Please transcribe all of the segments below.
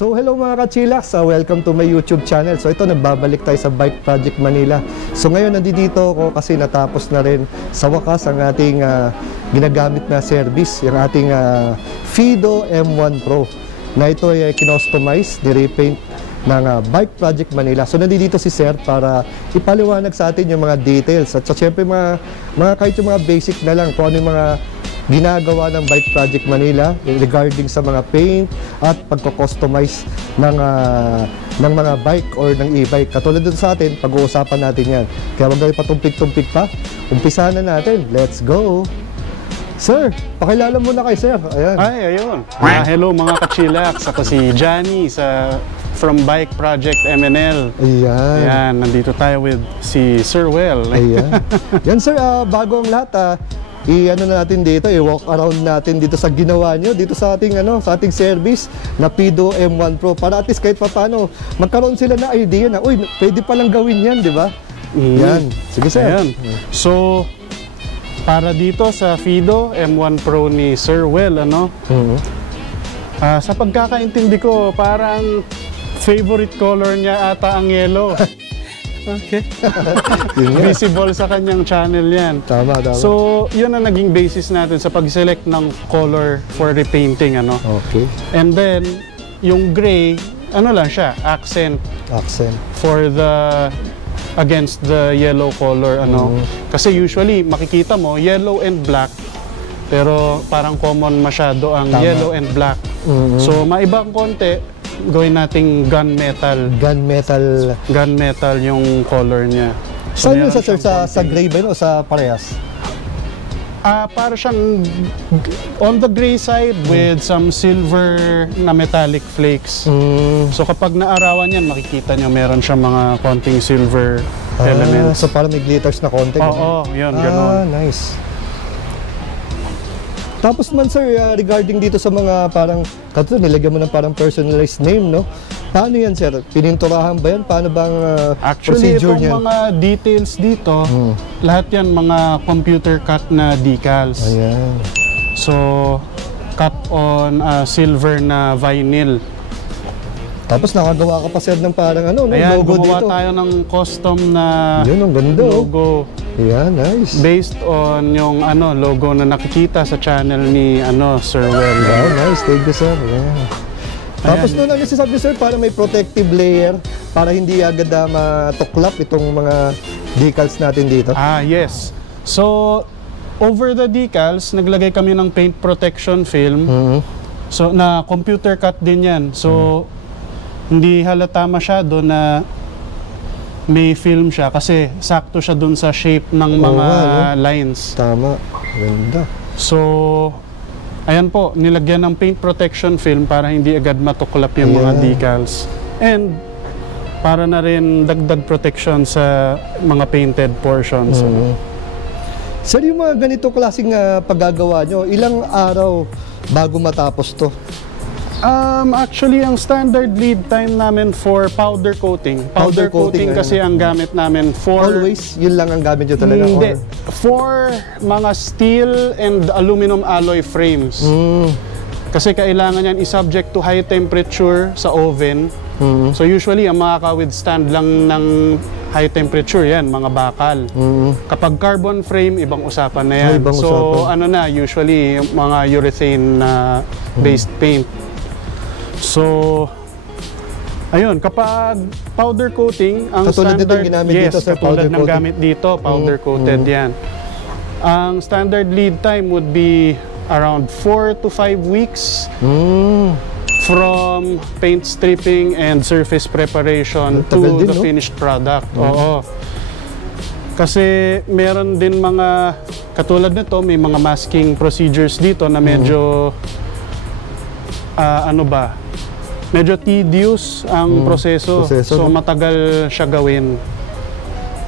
So hello mga ka-chillax, welcome to my YouTube channel. So ito, nagbabalik tayo sa Bike Project Manila. So ngayon nandito ako kasi natapos na rin sa wakas ang ating ginagamit na service, yung ating Fido M1 Pro na ito ay kinostomize, ni-repaint ng Bike Project Manila. So nandito si Sir para ipaliwanag sa atin yung mga details at so, syempre mga kahit yung mga basic na lang kung ano yung mga ginagawa ng Bike Project Manila regarding sa mga paint at pagko-customize ng mga bike or ng e-bike. Katulad dun sa atin, pag-uusapan natin yan. Kaya wag tayo patumpik-tumpik pa. Umpisahan na natin. Let's go! Sir, pakilala muna kay Sir. Ayan. Ay, ayun. Hello mga ka-chillax. Ako si Johnny from Bike Project MNL. Ayan. Ayan, nandito tayo with si Sir Well. Ayan. Yan Sir, bago ang lahat, i-ano natin dito, i-walk around natin dito sa ginawa nyo, dito sa ating, sa ating service na Fido M1 Pro. Para at least kahit paano, magkaroon sila na idea na, uy, pwede palang gawin yan, di ba? Yan. Sige Sir. Ayan. So, para dito sa Fido M1 Pro ni Sir Well, sa pagkakaintindi ko, parang favorite color niya ata ang yellow. Okay. Visible sa kanyang channel yan. Tama. So, yun ang naging basis natin sa pag-select ng color for repainting, Okay. And then, yung gray, lang siya, accent. For against the yellow color, Kasi usually, makikita mo, yellow and black, pero parang common masyado ang yellow and black. So, maiba ang konti, gawin nating gunmetal yung color niya. So, saan yun sa Sir? Sa gray ba yun o sa parehas? Para siyang on the gray side with some silver na metallic flakes. So kapag naarawan yan, makikita nyo meron siyang mga konting silver elements. So parang may glitters na konti? Oo, yun, gano'n. Nice. Tapos man Sir, regarding dito sa mga parang, katulad nilagyan mo ng parang personalized name, no? Paano yan Sir? Pininturahan ba yan? Paano bang procedure niyan? Actually, itong mga details dito, lahat yan mga computer cut na decals. Ayan. So, cut on silver na vinyl. Tapos nakagawa ka pa Sir ng parang ayan, logo dito. Ayan, gumawa tayo ng custom na yun, ang ganda, logo. Ayan, nice. Based on yung logo na nakikita sa channel ni Sir Well. Wow, nice. Thank you Sir. Yeah. Tapos noon ang sasabi Sir, para may protective layer para hindi agad matuklap itong mga decals natin dito. Yes. So, over the decals, naglagay kami ng paint protection film. So, na computer cut din yan. So, hindi halata masyado na may film siya kasi sakto siya dun sa shape ng mga lines. Tama. Ganda. So, ayan po, nilagyan ng paint protection film para hindi agad matuklap yung mga decals. And para na rin dagdag protection sa mga painted portions. Sir, yung mga ganito klaseng paggagawa nyo, ilang araw bago matapos to? Actually, ang standard lead time namin for powder coating. Powder coating kasi ang gamit namin for... Always? Yun lang ang gamit nyo talaga? Hindi. For mga steel and aluminum alloy frames. Kasi kailangan yan i-subject to high temperature sa oven. So usually, ang makaka-withstand lang ng high temperature yan, mga bakal. Kapag carbon frame, ibang usapan na yan. So usually, mga urethane na based paint. So, ayun, kapag powder coating, ang katulad standard, dito sa katulad ng gamit dito, powder coated yan. Ang standard lead time would be around 4 to 5 weeks from paint stripping and surface preparation to the finished product. Oo. Kasi meron din mga, katulad nito, may mga masking procedures dito na medyo, medyo tedious ang proseso. So matagal siya gawin.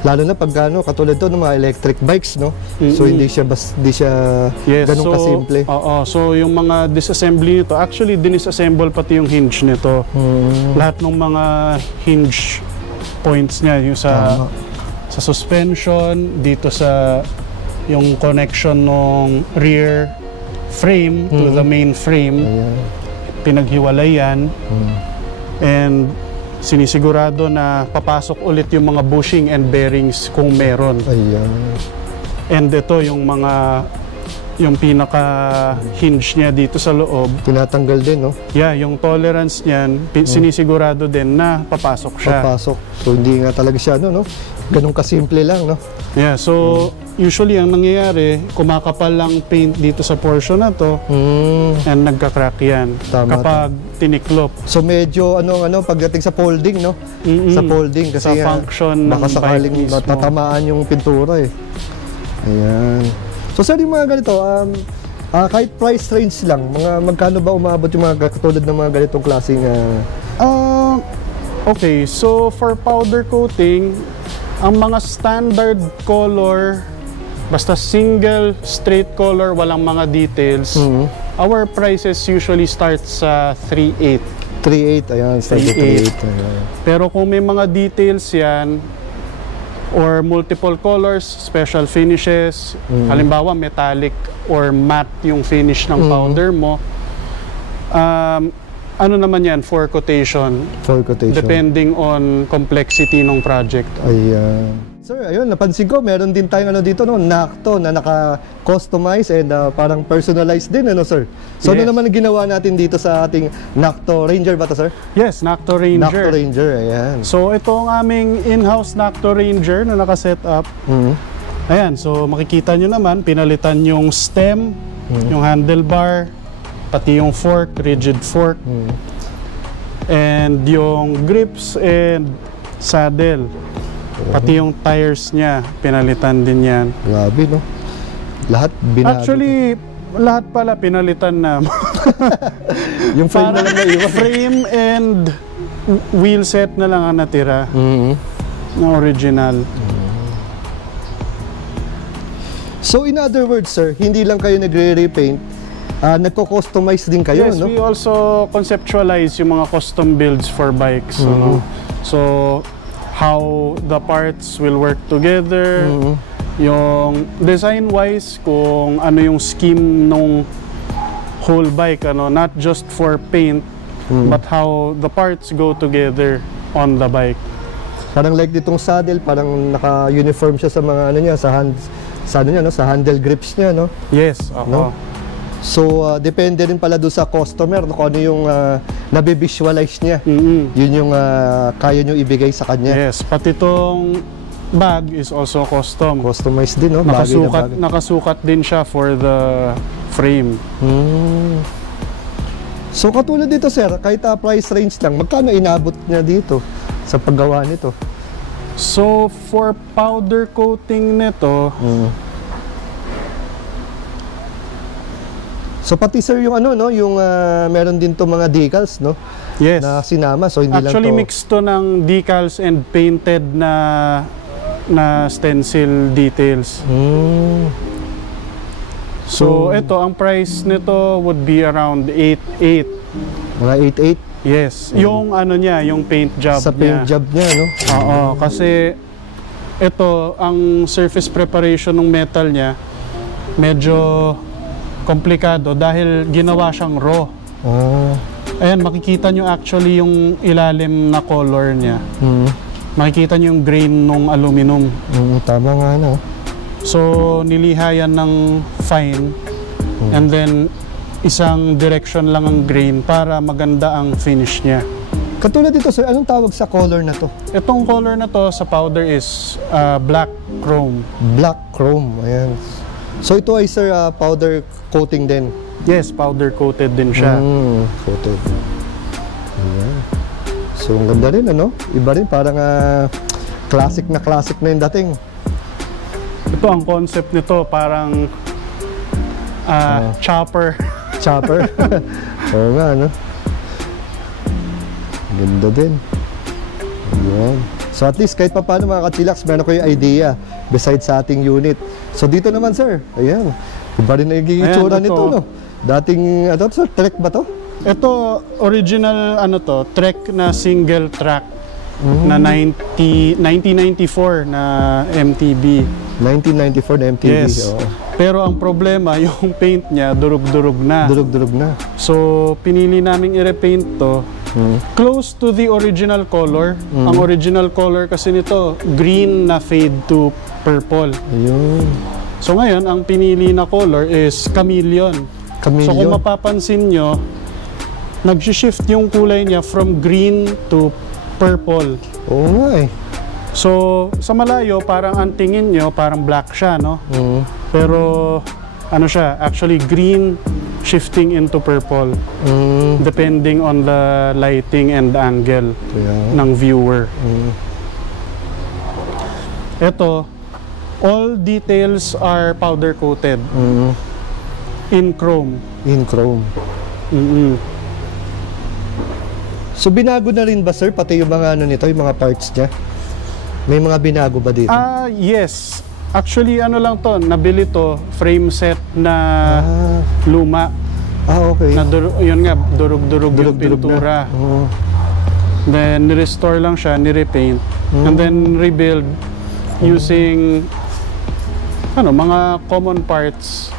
Lalo na pag katulad to ng mga electric bikes, no? So hindi siya ganun kasimple. So yung mga disassembly nito, actually dinisassemble pati yung hinge nito. Lahat ng mga hinge points niya, yung sa suspension, dito sa yung connection ng rear frame to the main frame. Pinaghiwalay yan. And sinisigurado na papasok ulit yung mga bushing and bearings kung meron. Ayan. And ito yung pinaka hinge niya dito sa loob. Tinatanggal din, no? Yeah, yung tolerance niyan, sinisigurado din na papasok siya. Papasok. So hindi nga talaga siya, no? Ganun kasimple lang, no? Yeah, so usually ang nangyayari, kumakapal lang paint dito sa portion na to and nagka-crack yan. Tama, kapag tiniklop. So medyo pagdating sa folding, no? Sa folding kasi sa function ng baka sakaling bike mismo. natatamaan yung pintura eh. Ayan. So sir, yung mga ganito, kahit price range lang, magkano ba umabot yung mga katulad ng mga ganitong klaseng okay, so for powder coating, ang mga standard color, basta single straight color, walang mga details, our prices usually start sa 3.8. 3.8, ayan, start at 3.8. Pero kung may mga details yan, or multiple colors, special finishes, halimbawa metallic or matte yung finish ng powder mo, ano naman yan, for quotation. For quotation. Depending on complexity ng project. Ayan. Sir, ayun, napansin ko, meron din tayong dito, no, Nacto na naka-customize and parang personalized din, sir? So, Yes. ano naman ang ginawa natin dito sa ating Nacto Ranger ba to, sir? Yes, Nacto Ranger. Nacto Ranger, ayan. So, ito ang aming in-house Nacto Ranger na naka-set up. Ayan, so makikita nyo naman, pinalitan yung stem, yung handlebar, pati yung fork, rigid fork, and yung grips and saddle. Pati yung tires niya, pinalitan din yan. Grabe, no? Lahat binago. Actually, lahat pala pinalitan na. Yung frame na lang naiwan. Frame and wheel set na lang ang natira na original. So in other words, sir, hindi lang kayo nagre-repaint, nagko-customize din kayo, Yes, no? we also conceptualize yung mga custom builds for bikes. So, how the parts will work together, yung design-wise, kung ano yung scheme nung whole bike, not just for paint, but how the parts go together on the bike. Parang like ditong saddle, parang naka-uniform siya sa mga niya, sa handle grips niya, no? Yes, No? So, depende rin pala doon sa customer, no? Kung ano yung nabivisualize niya. Yun yung kaya nyo ibigay sa kanya. Yes, pati itong bag is also custom. Customized din, no? Bagay na bagay. Nakasukat din siya for the frame. So, katulad dito, sir, kahit price range lang, magkano inabot niya dito sa paggawa nito? So, for powder coating nito, so pati sir yung yung meron din to mga decals, no? yes. Na sinama, so hindi Actually, lang to. mix to ng decals and painted na stencil details. So, ito, ang price nito would be around 8.8. Mga 8.8 Yes. Yung niya, yung paint job sa paint niya. job niya, no? Oo, kasi ito, ang surface preparation ng metal niya, medyo komplikado dahil ginawa siyang raw. Ayan, makikita nyo actually yung ilalim na color niya. Makikita nyo yung grain ng aluminum. Tama nga, no? So, niliha yan ng fine and then isang direction lang ang grain para maganda ang finish niya. Katulad dito, sir, anong tawag sa color na to? Itong color na to sa powder is black chrome. Black chrome, ayan. So ito ay, sir, powder coating din? Yes, powder coated din siya. Coated. Ayan. So ang ganda rin, Iba rin, parang classic na yung dating. Ito ang concept nito, parang chopper. Chopper. Oo nga, Ganda din. Ayan. So at least kahit pa paano mga ka-chillax, meron ko yung idea besides sa ating unit. So dito naman, sir, ayan. Iba rin na yung itsura nito, no? Dating, sir, Trek ba to? Ito, original, Trek na single track na 1994 na MTB. 1994 na MTB. Yes. Pero ang problema, yung paint niya, durug-durug na. Durug-durug na. So, pinili naming i-repaint to close to the original color. Ang original color kasi nito, green na fade to purple. Ayun. So ngayon, ang pinili na color is chameleon. So kung Chameleon. mapapansin nyo, nag-shift yung kulay niya from green to purple. Oo nga eh. So sa malayo, parang ang tingin nyo, parang black siya, no? Pero ano siya, actually green shifting into purple. Depending on the lighting and angle ng viewer. Ito, all details are powder coated in chrome. In chrome. So binago na rin ba, sir, pati yung mga ano nito, yung mga parts niya? May mga binago ba dito? Yes. Actually, ano lang to, nabili to, frame set na luma. Okay. Na yun nga, durug-durug yung pintura. Then, ni-restore lang siya, ni-repaint. And then, rebuild using mga common parts.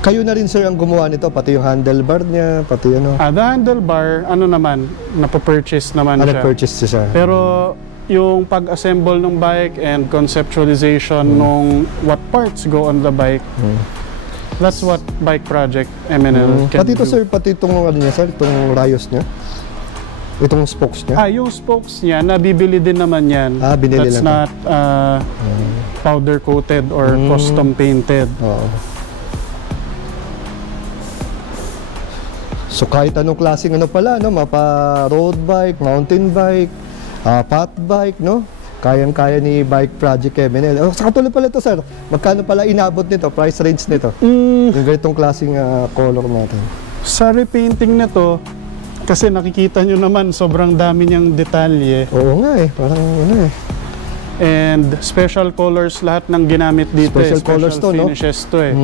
Kayo na rin, sir, ang gumawa nito, pati yung handlebar niya, pati ano. The handlebar, naman, napapurchase naman siya. Nag-purchase siya. Pero, yung pag-assemble ng bike and conceptualization nung what parts go on the bike, that's what Bike Project MNL can Pati ito, do. sir, pati itong ano niya, sir, itong rayos niya. Itong spokes niya. Yung spokes niya, nabibili din naman yan. Binili That's lang not powder coated or custom painted. Oo. So kahit anong klaseng pala, no, mapa road bike, mountain bike, fat bike, no? Kayang-kaya ni Bike Project MNL. Sa katulad pala ito, sir. Magkano pala inabot nito, price range nito? Yung ganitong klaseng color natin. Sa repainting nito, kasi nakikita nyo naman, sobrang dami niyang detalye. Oo nga eh, parang And special colors lahat ng ginamit dito. Special colors to, no? Finishes to eh.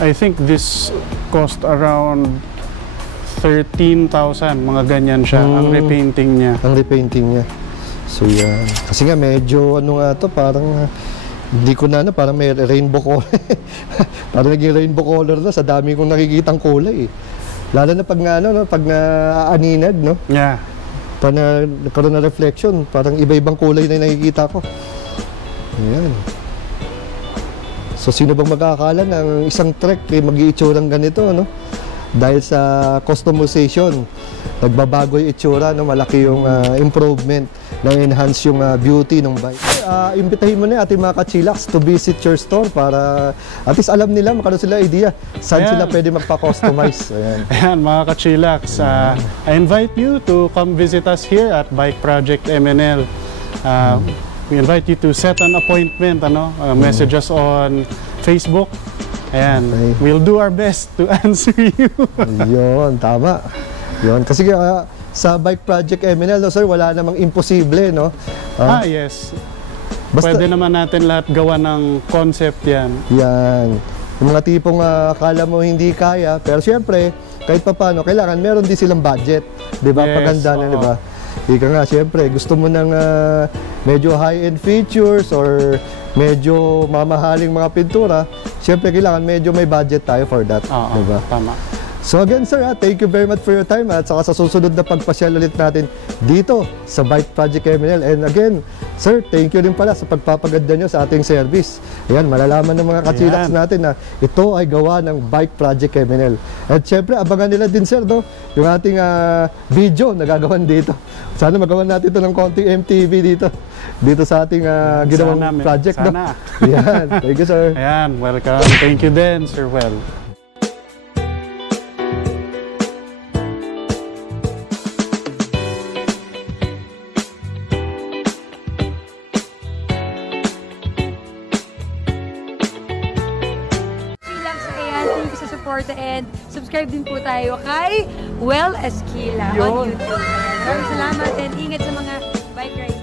I think this cost around 13,000, mga ganyan siya, ang repainting niya. Ang repainting niya. So yan. Kasi nga medyo parang hindi ko na parang may rainbow color. Parang naging rainbow color na sa dami kong nakikitang kulay eh. Lalo na pag pag naaninag, no? Yeah. Pag nagkaroon na reflection, parang iba-ibang kulay na nakikita ko. Ayan. So sino bang makakala na ang isang trek mag-iitsurang ganito, no? Dahil sa customization, nagbabago yung itsura, no? Malaki yung improvement, na-enhance yung beauty ng bike. Imbitahin mo na yung ating mga kachilaks to visit your store para at least alam nila, magkaroon sila idea saan sila pwede magpa-customize. Ayan, mga kachilaks, I invite you to come visit us here at Bike Project MNL. We invite you to set an appointment, message us on Facebook. Ayan, we'll do our best to answer you. Yun, tama. Yun, kasi sa Bike Project MNL, no, sir, wala namang imposible, no? Yes. Pwede naman natin lahat gawa ng concept yan. Yan. Yung mga tipong akala mo hindi kaya, pero siyempre, kahit pa paano, kailangan meron din silang budget. Diba? Yes, Paganda na, diba? Ika nga, siyempre, gusto mo ng medyo high-end features or medyo mamahaling mga pintura, siyempre, kailangan medyo may budget tayo for that. Diba? Tama. So again, sir, thank you very much for your time at saka sa susunod na pagpasyal ulit natin dito sa Bike Project MNL. And again, sir, thank you rin pala sa pagpapaganda nyo sa ating service. Ayan, malalaman ng mga kachilaks natin na ito ay gawa ng Bike Project MNL. At syempre, abangan nila din, sir, no? Yung ating video na gagawan dito. Sana magawan natin ito ng konting MTV dito sa ating ginawang project. Sana. No? Ayan, thank you, sir. Ayan, welcome. Thank you din, Sir Well. And subscribe din po tayo kay Well Esquila on YouTube. Maraming salamat and ingat sa mga bike riders.